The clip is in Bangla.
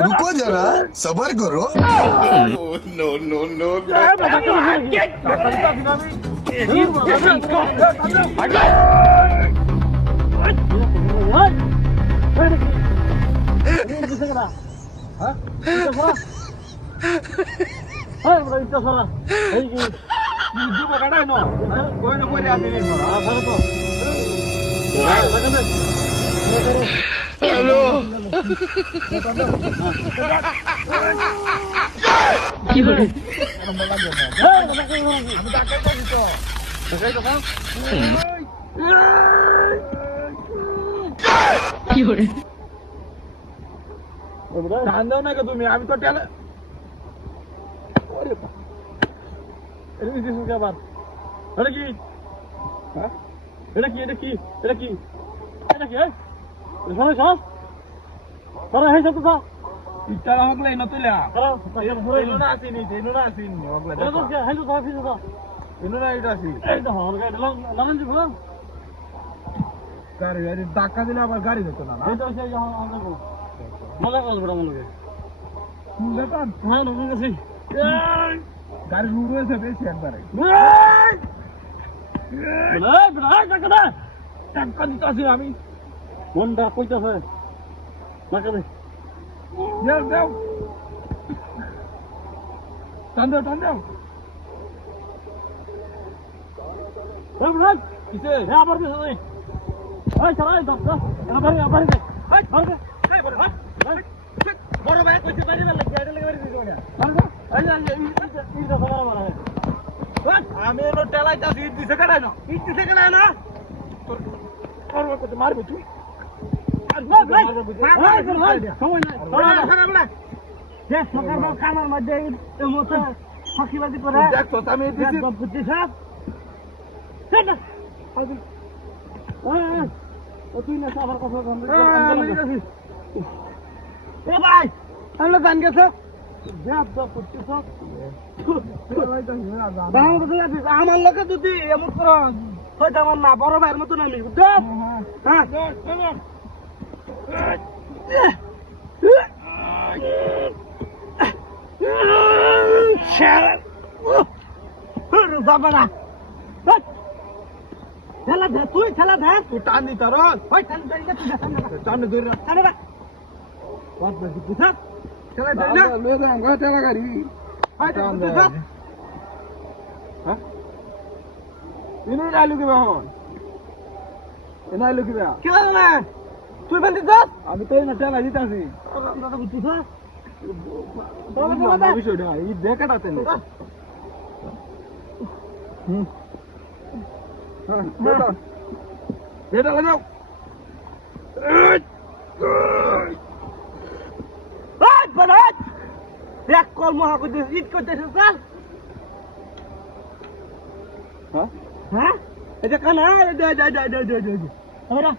रुको जरा सबर करो। नो नो नो हेलो দাও না তুমি আমি তো টেলা ওরে বাবা এর দিছ কি আবার এটা কি হ্যাঁ এটা কি এটা কি এটা কি এটা কি এই শোনো শোনো তোরা হেসে তো ইচ্ছা লাগলে নতুলা এনো না আসিনি ওগলা দেখো হেসে তো আসিনি তো এনো না এটা আসি এই তো হল গাড়ি লাগান দিব গাড়ি গাড়ি ধাক্কা দিলে আবার গাড়ি যেত না এই তো সেই যখন আমরা বল মজা করব বড় মনে লেটান হ্যাঁ নুন গেছি গাড়ি রুড় হয়েছে বেশি একবারে টাকা দিতে আসি আমি মনটা কইতাছে টাকা দে দাও টান দাও কিসে হ্যাঁ আবার বেশ ওই চালাই দাও আবার দে বড় ভাই কইতে পারি না গাড়ি লাগা বাড়ি দিও না আমি এনো টেলাইতাছি ইট দিছে কেন না তোর করতে মারবি তুই খানার মধ্যে ফাঁকিবাজি করে দেখো আমি তুই না আমার কথা ভাই আমরা গান গেছে আমার লোকে যদি এমন করো হয়তো আমার না বড় ভাইয়ের মতন আমি বুঝছো যাবে না খেলা ধে তুই খেলা ধে তুই টান দি তার টান ধরে খেলা গাড়ি আমি তো না টেলা দিতেছি বিষয়টা এই দেখাটাতে এটা লাগাও এক কল মহা করতে ইট করতেছে হ্যাঁ এটা কানা টান